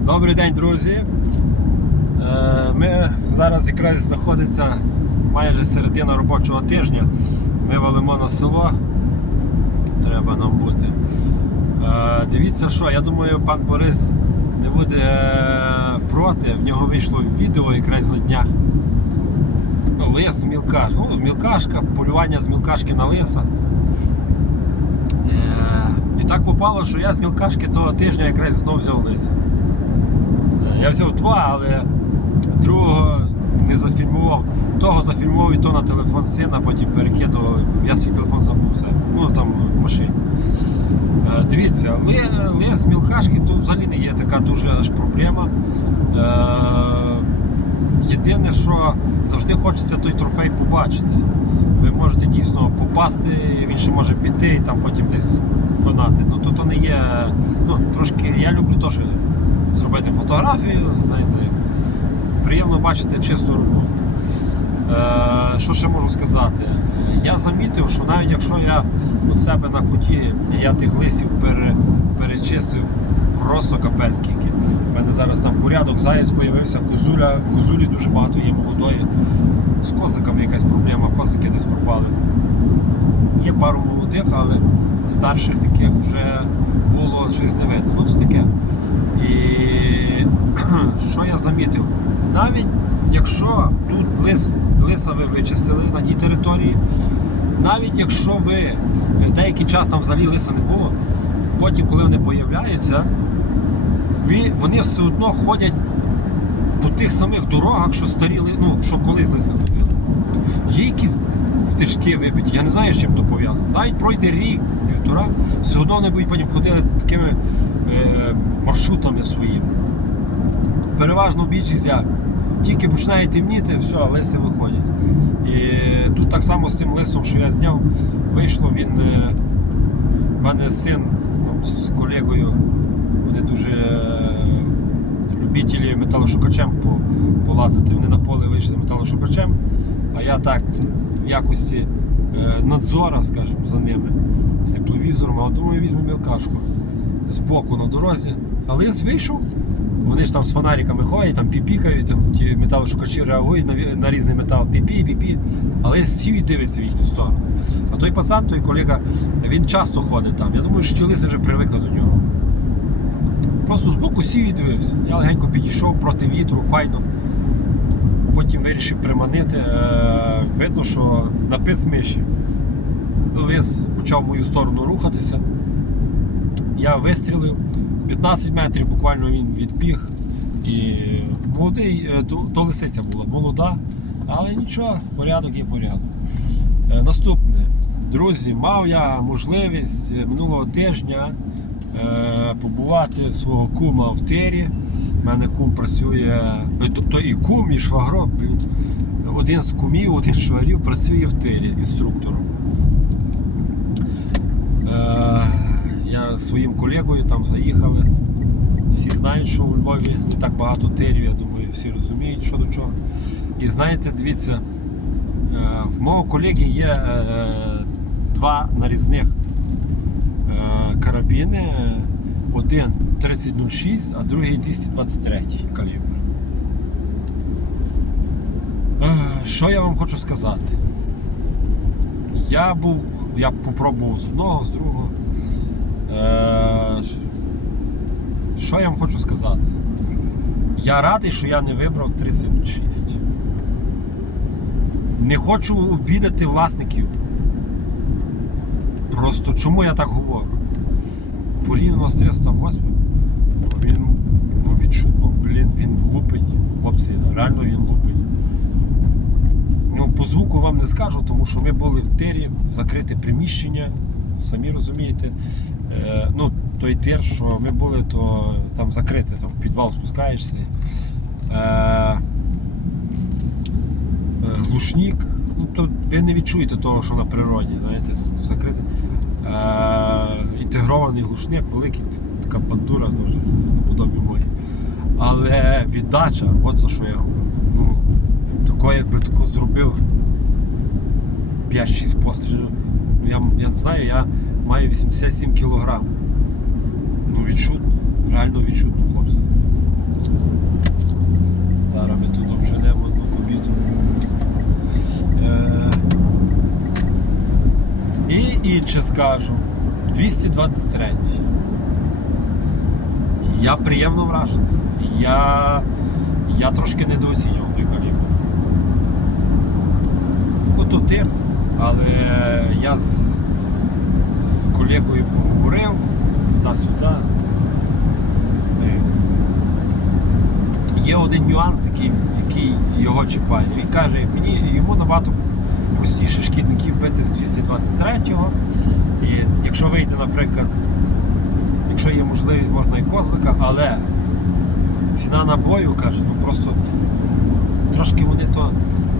Добрий день, друзі. Е, Ми зараз якраз знаходиться майже середина робочого тижня. Ми валимо на село. Треба нам бути. Е, Дивіться, що, я думаю, пан Борис не буде е, проти. В нього вийшло відео якраз на днях. Ну, Лис мілкаш. Ну, мілкашка, полювання з мілкашки на лиса. І так попало, що я з мілкашки того тижня якраз знов взяв лиса. Я взяв два, але другого не зафільмував. Того зафільмував і то на телефон сина, потім перекидував. Я свій телефон забув все. Ну там в машині. Е, Дивіться, лис мілкашки тут взагалі не є така дуже аж проблема. Е, Єдине, що завжди хочеться той трофей побачити. Ви можете дійсно попасти, він ще може піти і там потім десь конати. Ну то, то не є. Ну, трошки я люблю теж зробити фотографію, знаєте, приємно бачити чисту роботу. Е, що ще можу сказати? Я замітив, що навіть якщо я у себе на куті я тих лисів пере, перечистив, просто капець скільки. У мене зараз там порядок, заяць появився, козуля, козулі дуже багато є молодої. З козиками якась проблема, козики десь пропали. Є пару молодих, але старших таких вже було щось не видно. Ну, це таке. І що я замітив? Навіть якщо тут лис, лиса ви вичистили на тій території, навіть якщо ви деякий час там взагалі лиса не було, потім, коли вони появляються, ви- вони все одно ходять по тих самих дорогах, що старі, ну, що колись лиса стежки вибиті, я не знаю, з чим то пов'язано. Навіть пройде рік, півтора, все одно вони будуть потім ходили такими е, маршрутами своїми. Переважно більшість як. Тільки починає темніти, все, лиси виходять. І тут так само з тим лисом, що я зняв, вийшло він. Е, мене син ну, з колегою, вони дуже е, любителі металошукачем полазити. Вони на поле вийшли металошукачем, а я так в якості е, надзора, скажімо, за ними, з тепловізором, а думаю, візьму мілкашку з боку на дорозі. Але я вийшов. Вони ж там з фонариками ходять, там піпікають, там ті металошукачі реагують на, на різний метал, піпі, піпі. Але сів і дивиться в їхню сторону. А той пацан, той колега, він часто ходить там. Я думаю, що ті лиси вже привикли до нього. Просто збоку сів і дивився. Я легенько підійшов проти вітру, файно. Потім вирішив приманити. Е, видно, що напис миші. Лис почав в мою сторону рухатися. Я вистрілив. 15 метрів буквально він відбіг. І молодий, е, то, то лисиця була молода, але нічого, порядок є порядок. Е, Наступне. Друзі, мав я можливість минулого тижня побувати свого кума в тирі. У мене кум працює, тобто і кум, і швагро. Один з кумів, один з швагрів працює в тирі інструктором. Е, я своїм колегою там заїхали. Всі знають, що у Львові не так багато тирів, я думаю, всі розуміють, що до чого. І знаєте, дивіться, е, в мого колеги є е, два нарізних карабіни. Один 3006, а другий 223 калібр. Е, Що я вам хочу сказати? Я був, я попробував з одного, з другого. Е, що я вам хочу сказати? Я радий, що я не вибрав 36. Не хочу обідати власників. Просто чому я так говорю? Порівняно з 308, він ну, відчутно, блін, він лупить, хлопці, реально він лупить. Ну, по звуку вам не скажу, тому що ми були в тирі, закрите приміщення, самі розумієте. Е, ну, той тир, що ми були, то там закрите, там в підвал спускаєшся. Е, е, глушник, ну, то ви не відчуєте того, що на природі, знаєте, закрите. Е, інтегрований глушник, великий, така бандура теж наподобі мої. Але віддача, от за що я говорю. Ну, тако, якби тако зробив 5-6 пострілів. Ну, Я, я не знаю, я маю 87 кілограм. Ну відчутно, реально відчутно, хлопці. Зараз ми тут інше скажу. 223. Я приємно вражений. Я, я трошки недооцінював той калібр. Ну, то тирс, але я з колегою поговорив туди-сюди. Е, Є один нюанс, який, який його чіпає. Він каже, мені йому набагато простіше шкідників бити з 223-го. І якщо вийде, наприклад, якщо є можливість, можна і козлика, але ціна набою каже, ну просто трошки вони то,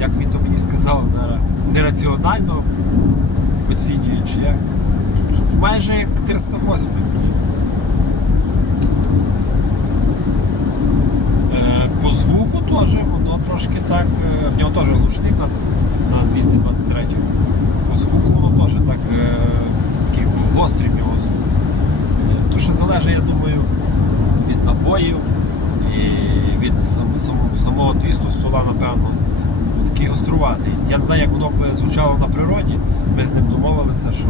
як він то мені сказав зараз, нераціонально оцінюють, чи як. Тут майже як 308. блін. Е, По звуку теж воно трошки так. е, В нього теж глушник на, на 223. По звуку воно теж так е, такий гострий в нього звук. То що залежить, я думаю, від набоїв і від сам, сам- самого твісту стола, напевно, такий оструватий. Я не знаю, як воно б звучало на природі. Ми з ним домовилися, що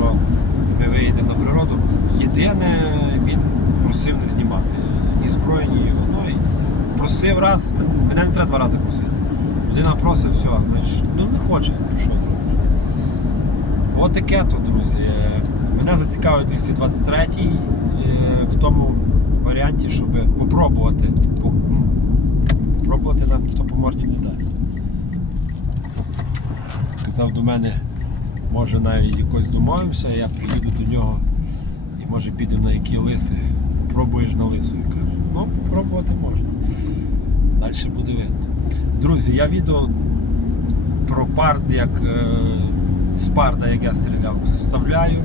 ми виїдемо на природу. Єдине, він просив не знімати ні зброї, ні ну, і просив раз, мене не треба два рази просити. Людина просить, все, знаєш, ну не хоче, то що. От таке то, друзі. Мене зацікавив 223 е, в тому варіанті, щоб попробувати. Ну, Попробувати нам ніхто по морді не дасть. Казав до мене, може навіть якось домовимося, я приїду до нього і може підемо на які лиси. Попробуєш на лису, я кажу. Ну, попробувати можна. Далі буде видно. Друзі, я відео про парт, як е, з парда, як я стріляв, вставляю.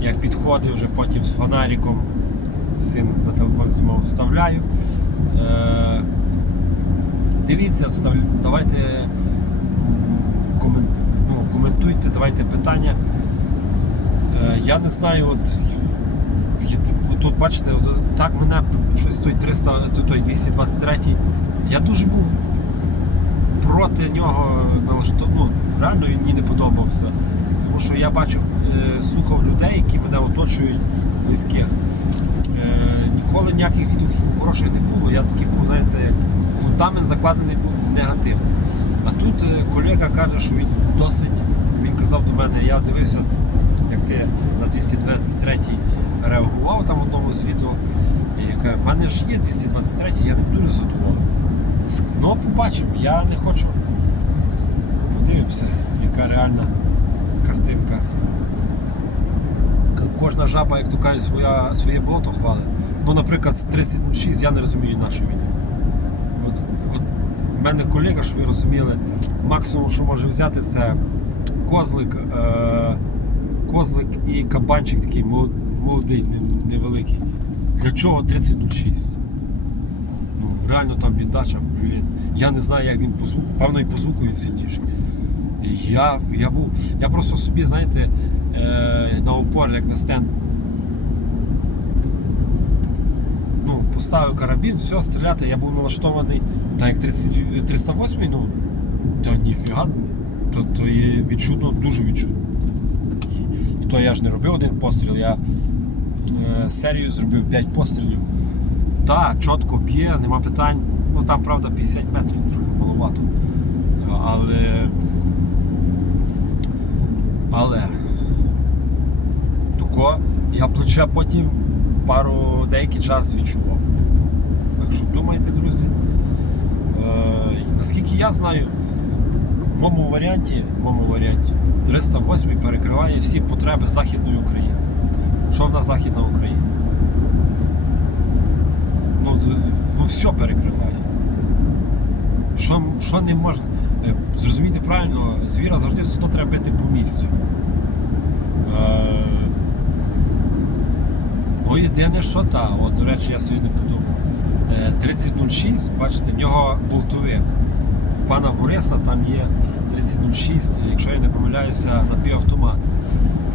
Як підходив вже потім з фонариком, син на телефон знімав, вставляю. Е, дивіться, встав... давайте м, комен... ну, коментуйте, давайте питання. Е, я не знаю, от тут бачите, так мене щось той 300, той 223. Я дуже був проти нього ну, реально він мені не подобався. Тому що я бачив, е, слухав людей, які мене оточують близьких. Е, ніколи ніяких відгуків хороших не було. Я такий був, знаєте, фундамент закладений був негативно. А тут е, колега каже, що він досить. Він казав до мене, я дивився, як ти на 223 реагував там в одному з відео. І каже, в мене ж є 223, я не дуже задоволений. Ну, побачимо, я не хочу. Подивимося, яка реальна картинка. Кожна жаба, як то кажуть, своя, своє болото хвалить. Ну, наприклад, з 3006 я не розумію нашу війну. От, от в мене колега, щоб ви розуміли, максимум, що може взяти, це козлик, е, козлик і кабанчик такий молодий, не- невеликий. Чого 3006? Ну, реально там віддача, блін. Я не знаю, як він по звуку. Певно, і по звуку він сильніший. Я, я був. Я просто собі, знаєте, е, на упор, як на стенд. Ну, поставив карабін, все, стріляти, я був налаштований. Так як 30, 308, ну, то ніфіга, то, то є відчутно, дуже відчутно. І, то я ж не робив один постріл, я серію зробив 5 пострілів. Так, чітко б'є, нема питань. Ну там, правда, 50 метрів трохи маловато. Але. Але. Тако, я плече потім пару деякий час відчував. Так що думайте, друзі. Е, наскільки я знаю, в моєму варіанті, в моєму варіанті 308 перекриває всі потреби Західної України. Що в нас Західна Україна? Ну, ну все перекриває. Що, що не можна? Е, Зрозумійте правильно, звіра завжди все одно треба бити по місцю. Е, Ну, єдине, що та, от, до речі, я собі не подумав. Е, 3006, бачите, в нього болтовик. В пана Бориса там є 3006, якщо я не помиляюся, напівавтомат.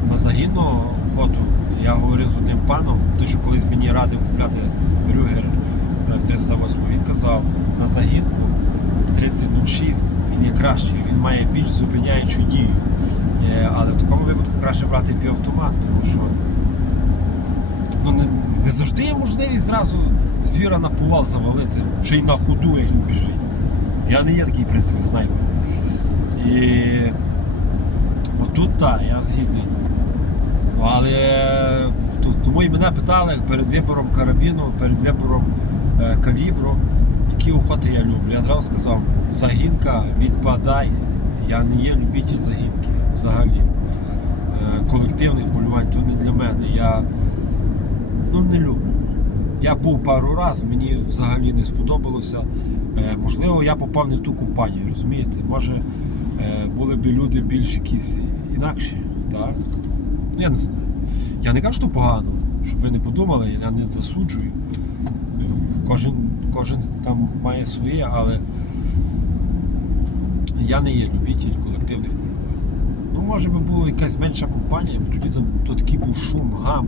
На загінну охоту я говорив з одним паном, той, що колись мені радив купляти Рюгер е, в 308, він казав, на загінку 3006 він є кращий, він має більш зупиняючу дію. Е, Але в такому випадку краще брати півавтомат, тому що ну, не, не завжди є можливість зразу звіра на повал завалити, чи й на ходу, як він біжить. Я не є такий, в принципі, снайпер. І отут так, я згідний. Але тому і мене питали перед вибором карабіну, перед вибором е, калібру, які охоти я люблю. Я зразу сказав, загінка відпадає. Я не є любитель загінки взагалі. Е, Колективних полювань то не для мене. Я ну, не люблю. Я був пару разів, мені взагалі не сподобалося. Е, можливо, я попав не в ту компанію, розумієте? Може, е, були б люди більш якісь інакші, так? Ну, я не. Я не кажу, що погано, щоб ви не подумали, я не засуджую. Кожен, кожен там має своє, але я не є любитель колективних полювань. Ну, може би була якась менша компанія, бо тоді там то такий був шум, гам,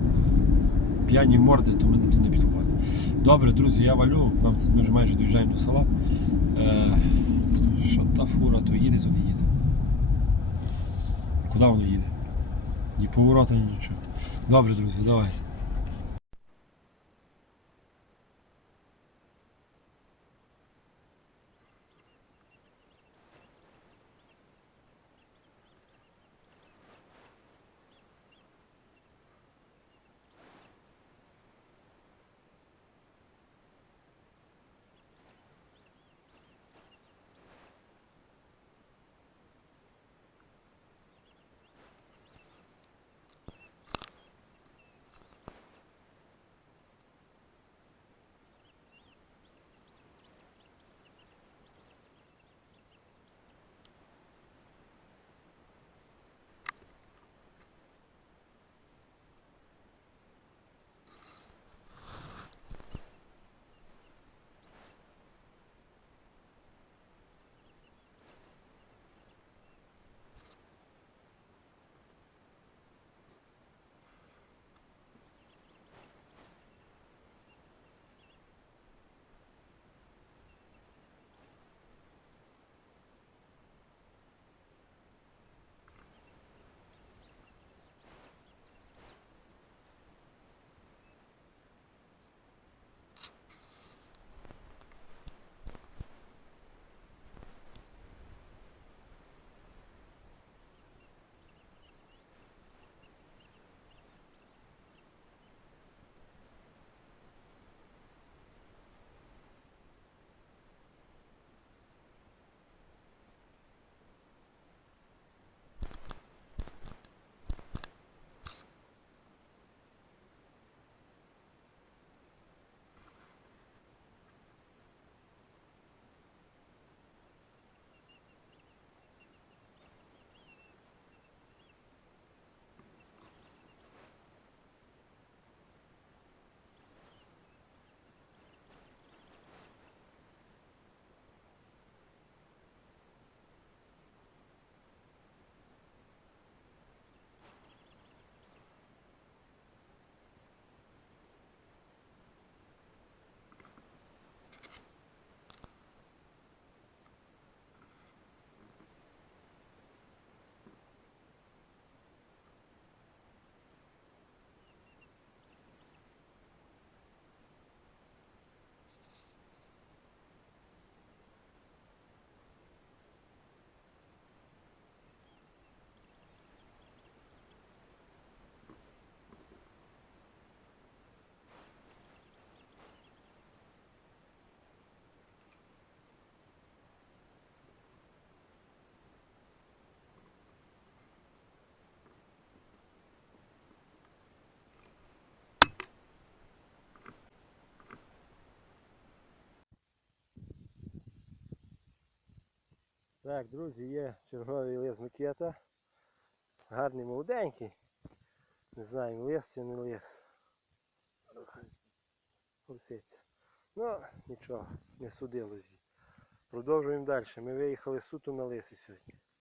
п'яні морди, то мене то не підходить. Добре, друзі, я валю, нам ми вже майже доїжджаємо до села. Е, що та фура, то їде, то не їде. Куди воно їде? Ні поворота, ні нічого. Добре, друзі, давай. Так, друзі, є черговий лис микета. Гарний молоденький. Не знаю, лис чи не лис. Лисиця. Ну, нічого, не судилось. Продовжуємо далі. Ми виїхали суто на лиси сьогодні.